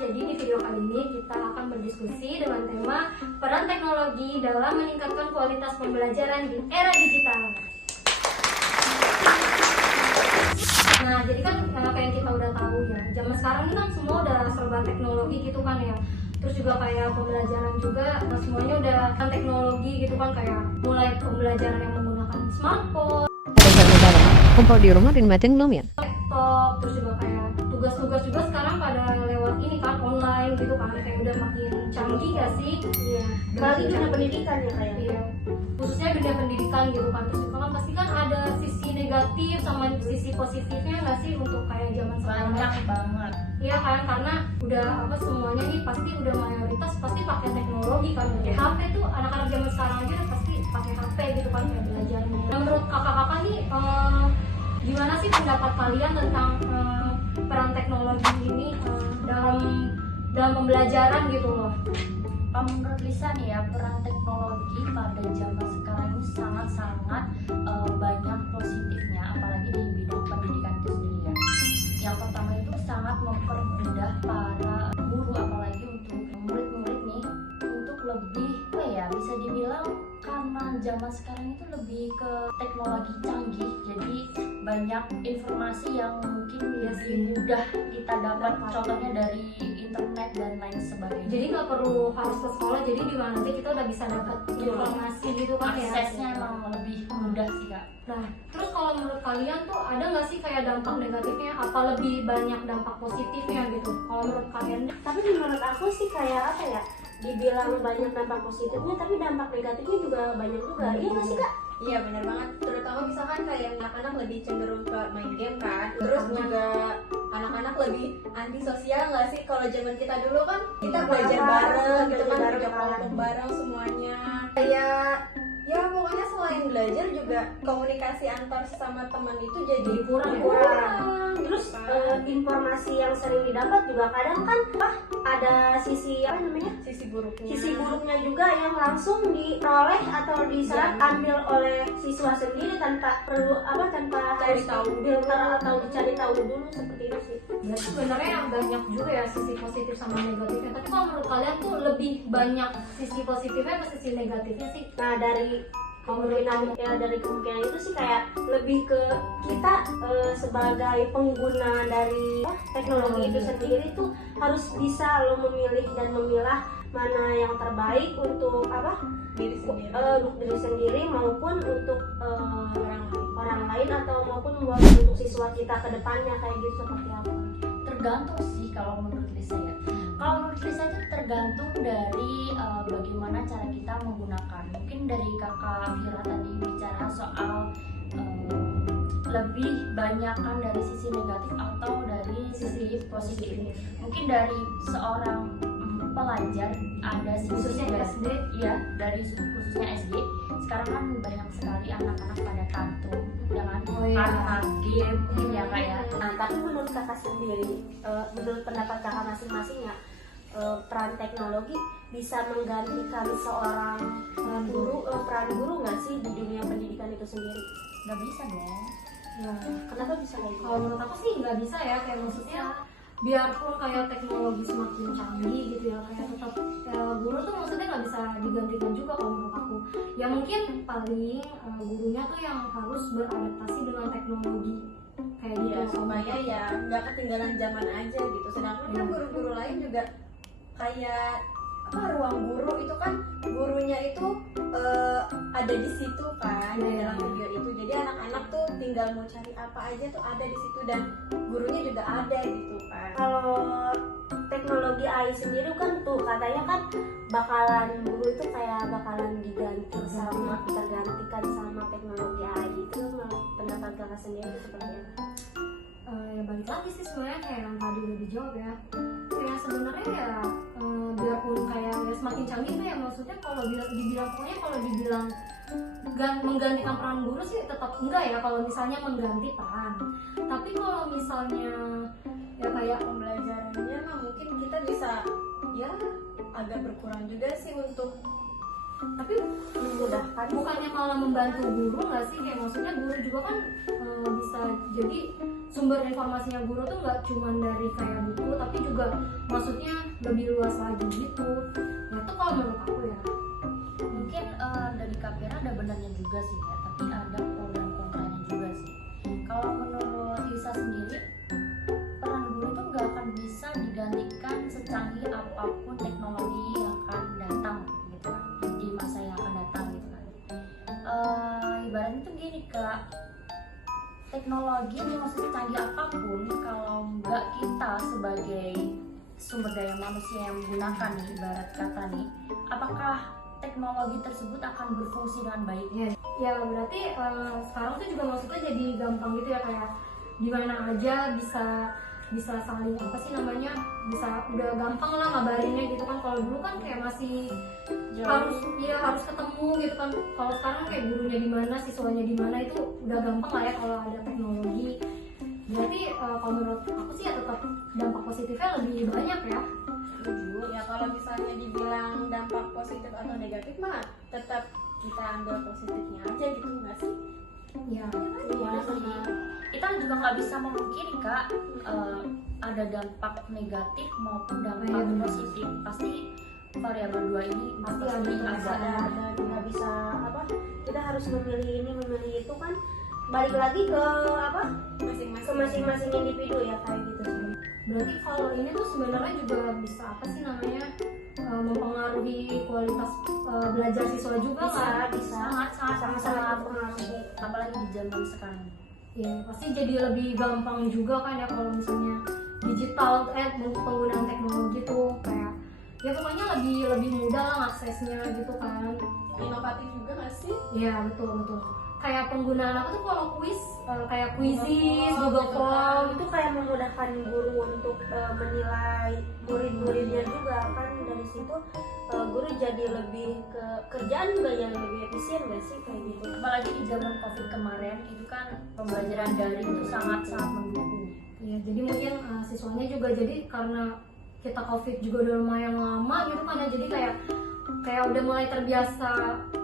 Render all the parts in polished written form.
jadi di video kali ini kita akan berdiskusi dengan tema peran teknologi dalam meningkatkan kualitas pembelajaran di era digital. Nah, jadi kan kayak yang kita udah tahu ya, zaman sekarang ini kan semua udah serba teknologi gitu kan ya. Terus juga kayak pembelajaran juga semuanya udah kan teknologi gitu kan, kayak mulai pembelajaran yang menggunakan smartphone, Kompor di rumah dimatiin belum ya? laptop, terus juga kayak tugas-tugas juga sekarang pada lewat ini kan online gitu kan, kayak udah makin canggih gak sih? Iya, apalagi dunia pendidikan ya kayak. Iya, khususnya dunia pendidikan gitu kan. Terus juga kan pasti kan ada sisi negatif sama sisi positifnya nggak sih untuk kayak zaman sekarang? Banyak banget. Iya kan, karena udah apa semuanya nih pasti udah mayoritas pasti pakai teknologi kan. HP tuh anak-anak zaman sekarang aja pasti pakai HP gitu kan kayak belajarnya. Nah, menurut kakak-kakak nih gimana sih pendapat kalian tentang peran teknologi ini dalam pembelajaran gitu loh? Menurut Lisa nih ya, peran teknologi pada zaman sekarang ini sangat-sangat banyak positifnya, apalagi di bidang pendidikan itu sendiri ya. Yang pertama itu sangat mempermudah para guru, apalagi untuk murid-murid nih, untuk lebih apa ya, bisa dibilang karena zaman sekarang itu lebih ke teknologi canggih, jadi banyak informasi yang mungkin lebih mudah kita dapat, contohnya dari internet dan lain sebagainya. Jadi nggak perlu harus ke sekolah, jadi di mana aja kita udah bisa dapat informasi gitu kan ya. Aksesnya emang lebih mudah sih kak. Nah, terus kalau menurut kalian tuh ada nggak sih kayak dampak negatifnya, apa lebih banyak dampak positifnya gitu? Kalau menurut kalian? Tapi menurut aku sih kayak apa ya, dibilang banyak dampak positifnya tapi dampak negatifnya juga banyak juga. Iya nggak sih kak? Iya benar banget, terutama misalkan kayak anak-anak lebih cenderung ke main game kan. Terus juga anak-anak lebih anti sosial nggak sih? Kalau zaman kita dulu kan kita belajar bareng gitu kan, kerja kelompok bareng semuanya. Kayak ya pokoknya selain belajar juga komunikasi antar sesama teman itu jadi kurang. Terus informasi yang sering didapat juga kadang kan ada sisi apa namanya, sisi buruknya. sisi buruknya juga yang langsung diperoleh atau bisa ambil oleh siswa sendiri tanpa perlu tanpa Cari harus tahu. filter atau dicari tahu dulu, seperti itu sih. Berarti sebenarnya banyak juga ya sisi positif sama negatifnya. Tapi kalau menurut kalian tuh lebih banyak sisi positifnya atau sisi negatifnya sih? Nah dari kemungkinan itu sih kayak lebih ke kita sebagai pengguna dari teknologi itu sendiri tuh harus bisa lo memilih dan memilah mana yang terbaik untuk diri sendiri maupun untuk orang lain atau maupun untuk siswa kita ke depannya kayak gitu, seperti apa. Tergantung sih kalau menurut Lisa ya. Kalau menurut Lisa itu tergantung dari bagaimana cara kita menggunakan. Mungkin dari kakak Vira tadi bicara soal lebih banyakkan dari sisi negatif atau dari sisi positif. Mungkin dari seorang pelajar ada sisi Khususnya SD? Iya, dari khususnya SD. Sekarang kan banyak sekali anak-anak pada tantrum, jangan karena game ya kayak. Nah, tapi menurut kakak sendiri, menurut pendapat kakak masing-masing ya, peran teknologi bisa menggantikan seorang peran guru nggak sih di dunia pendidikan itu sendiri? Nggak bisa dong. Ya, Kenapa bisa kayak gitu? kalau menurut aku sih nggak bisa ya, kayak maksudnya biarpun kayak teknologi semakin canggih gitu ya, kayak tetap guru tuh maksudnya nggak bisa digantikan juga kalau menurut aku. Ya mungkin paling gurunya tuh yang harus beradaptasi dengan teknologi kayak gitu. Ya, supaya ya nggak ketinggalan zaman aja gitu. Sedangkan kan guru-guru lain juga kayak ruang guru itu kan gurunya itu ada di situ kan di dalam video itu. Jadi anak-anak tuh tinggal mau cari apa aja tuh ada di situ dan gurunya juga ada gitu kan. Kalau teknologi AI sendiri kan tuh katanya kan guru itu kayak bakalan tergantikan sama teknologi AI itu. Pendapat kakak sendiri seperti apa? Ya balik lagi sih sebenarnya kayak yang tadi udah dijawab ya. Kayak sebenarnya ya biarpun kayak ya semakin canggih tuh ya, maksudnya kalau dibilang menggantikan peran guru sih tetap enggak ya kalau misalnya mengganti peran. Tapi kalau misalnya ya kayak Pembelajarannya mah mungkin kita bisa ya agak berkurang juga sih untuk tapi memudahkan, bukannya malah membantu guru nggak sih? Kayak maksudnya guru juga kan bisa jadi sumber informasinya guru tuh nggak cuma dari kayak buku, tapi juga maksudnya lebih luas lagi gitu. Ya itu kalau menurut aku ya. Mungkin dari Kapira ada benarnya juga sih ya, tapi ada pro dan kontranya juga sih. Kalau menurut Lisa sendiri, peran guru itu nggak akan bisa digantikan secanggih apapun teknologi yang akan datang gitu kan, di masa yang akan datang gitu kan. Ibaratnya tuh gini Kak, teknologi mau secanggih apapun kalau nggak kita sebagai sumber daya manusia yang menggunakan nih, ibarat kata nih, apakah teknologi tersebut akan berfungsi dengan baik? Ya berarti sekarang tuh juga maksudnya jadi gampang gitu ya, kayak di mana aja bisa saling apa sih namanya, bisa udah gampang lah ngabarinnya gitu kan. Kalau dulu kan kayak masih harus ketemu gitu kan. Kalau sekarang kayak gurunya di mana, siswanya di mana, itu udah gampang lah ya kalau ada teknologi. Berarti kalau menurut aku sih ya tetap dampak positifnya lebih banyak ya. Ya kalau misalnya dibilang dampak positif atau negatif mah tetap kita ambil positifnya aja gitu nggak sih? Ya, Iya sih. Kita juga nggak bisa memungkiri Kak, ada dampak negatif maupun dampak Iya, benar. positif. Pasti variabel dua ini Pasti pasti ada. ada. nggak bisa apa, kita harus memilih ini memilih itu kan, balik lagi ke apa, ke masing-masing individu ya kayak gitu sih. berarti kalau ini tuh sebenarnya juga bisa apa sih namanya, mempengaruhi kualitas belajar siswa juga kan? Bisa sangat mempengaruhi. Apalagi di zaman sekarang. Ya pasti jadi lebih gampang juga kan ya kalau misalnya digital penggunaan teknologi tuh kayak ya pokoknya lebih mudah lah aksesnya gitu kan. Inovatif juga nggak sih? Iya betul. Kayak penggunaan apa tuh kalau kuis, kayak Quizizz, Google Form. Itu kayak memudahkan guru untuk menilai murid-muridnya juga kan. Dari situ guru jadi lebih ke kerjaan juga jadi lebih efisien gak sih kayak gitu. Apalagi di zaman COVID kemarin itu kan pembelajaran daring itu sangat mendukung. Iya jadi mungkin siswanya juga jadi karena kita COVID juga udah lumayan lama gitu kan ya, jadi kayak udah mulai terbiasa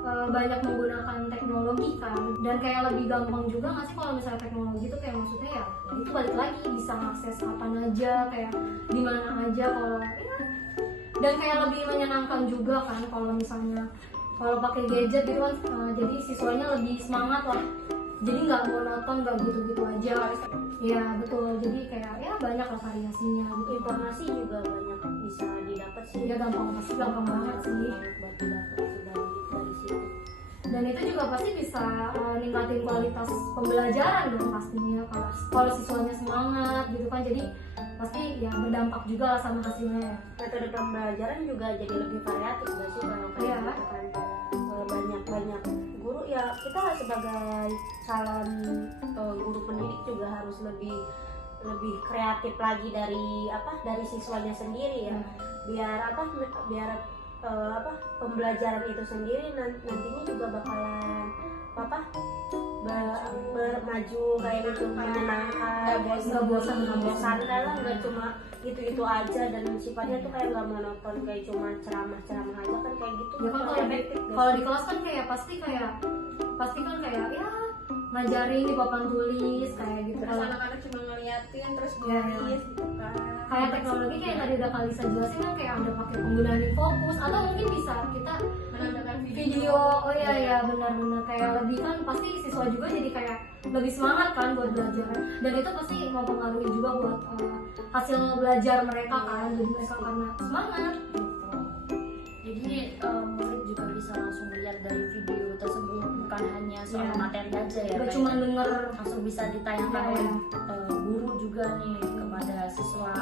banyak menggunakan teknologi kan, dan kayak lebih gampang juga nggak sih kalau misalnya teknologi itu kayak maksudnya ya itu balik lagi bisa akses kapan aja, kayak di mana aja kalau ya, dan kayak lebih menyenangkan juga kan kalau misalnya kalau pakai gadget gitu kan, jadi siswanya lebih semangat lah, jadi nggak monoton, nggak gitu-gitu aja. Ya betul, jadi kayak ya banyak lah variasinya gitu. Informasi juga banyak bisa didapat sih. Ya gampang banget sih. Buat didapat dari situ. Dan itu juga pasti bisa ningkatin kualitas pembelajaran dong pastinya, kalau siswanya semangat gitu kan, jadi pasti ya berdampak juga lah sama hasilnya ya. Metode pembelajaran juga jadi lebih variatif gak sih kalau kayak Iya. gitu kan. Banyak guru ya, kita sebagai calon guru pendidik juga harus lebih kreatif lagi dari siswanya sendiri ya. Biar pembelajaran itu sendiri nantinya juga bakalan bermaju kayak gitu, menyenangkan, Nggak bosan. nggak cuma itu aja, dan sifatnya tuh kayak nggak monoton kayak cuma ceramah aja kan kayak gitu. Ya kan kalau di kelas kan kayak pasti kan kayak ya ngajarin di papan tulis kayak gitu. Terus Kalau anak-anak cuma ngeliatin terus Iya. nulis gitu kan. kayak teknologi kayak tadi udah Kalisa jelasin kan, kayak ada pakai penggunaan fokus, atau mungkin bisa kita Menambahkan video. Oh iya benar-benar kayak lebih kan, pasti siswa juga jadi kayak lebih semangat kan buat belajar, dan itu pasti mempengaruhi juga buat hasil belajar mereka kan, jadi mereka karena semangat gitu. Jadi murid juga bisa langsung lihat dari video tersebut, bukan hanya soal materi aja ya. Gak kayak cuma denger. langsung bisa ditayangkan Ya, oleh guru juga nih kepada siswa.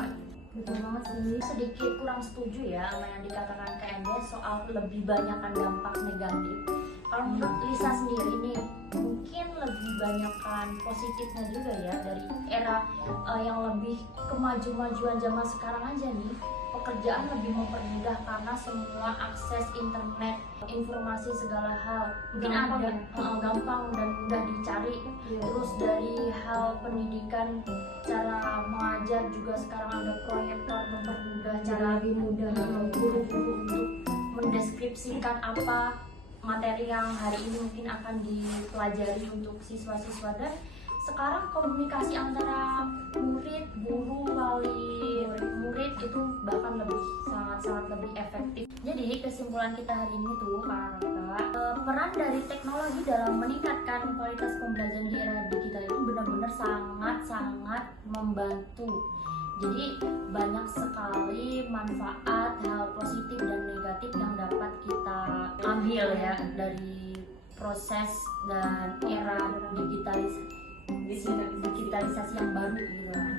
Betul banget sih. Sedikit kurang setuju ya sama yang dikatakan KMD soal lebih banyakkan dampak negatif. Kalau menurut Lisa sendiri nih, mungkin lebih banyakkan positifnya juga ya, dari era yang lebih kemajuan zaman sekarang aja nih. Pekerjaan lebih mempermudah karena semua akses internet, informasi segala hal mungkin Gampang ada, ya? gampang dan mudah dicari. Terus dari hal pendidikan, cara mengajar juga sekarang ada proyektor mempermudah cara Lebih mudah. guru-guru untuk mendeskripsikan apa materi yang hari ini mungkin akan dipelajari untuk siswa-siswa, dan sekarang komunikasi antara murid, guru, wali murid itu bahkan lebih sangat lebih efektif. Jadi kesimpulan kita hari ini tuh kakak, peran dari teknologi dalam meningkatkan kualitas pembelajaran di era digital itu benar-benar sangat membantu. Jadi banyak sekali manfaat, hal positif dan negatif yang dapat kita ambil ya dari proses dan era digitalisasi yang baru gitu kan.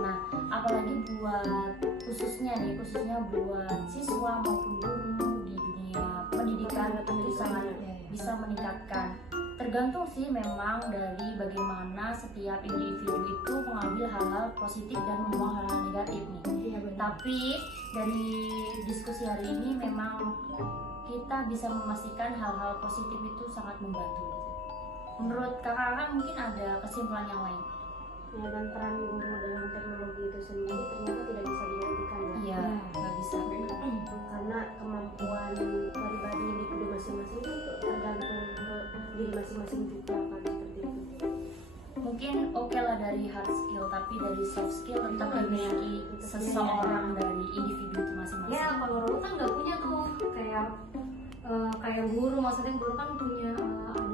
Nah, apalagi khususnya buat siswa maupun guru di dunia pendidikan itu sangat bisa meningkatkan. Tergantung sih memang dari bagaimana setiap individu itu mengambil hal-hal positif dan membuang hal-hal negatif nih. Tapi dari diskusi hari ini memang kita bisa memastikan hal-hal positif itu sangat membantu. Menurut kakak mungkin ada kesimpulan yang lain? Ya, dan peran guru dalam teknologi itu sendiri ternyata tidak bisa digantikan ya. Iya, nggak bisa. Karena kemampuan pribadi individu masing-masing itu tergantung ke diri masing-masing juga kan, seperti itu. Mungkin oke lah dari hard skill, tapi dari soft skill tetap dimiliki seseorang dari individu itu masing-masing. Ya kalau Roro kan nggak punya tuh kayak guru, maksudnya guru kan punya ada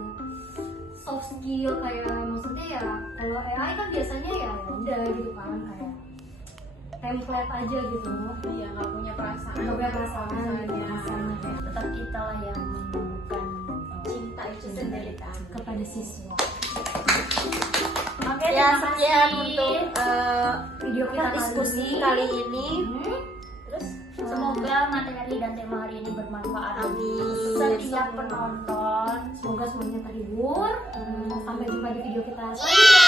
soft skill kayak maksudnya ya kalau AI kan biasanya ya udah gitu kan kayak template aja gitu. Iya, nggak punya perasaan. Nggak punya perasaan misalnya. Tetap kita lah yang menumbuhkan Cinta itu sendiri kan. kepada siswa. Oke, Ya, terima sekian kasih. untuk Video kita diskusi kali ini. Terus semoga materi dan tema hari ini bermanfaat bagi Amin. setiap penonton. Semoga semuanya terhibur. Sampai jumpa di video kita selanjutnya.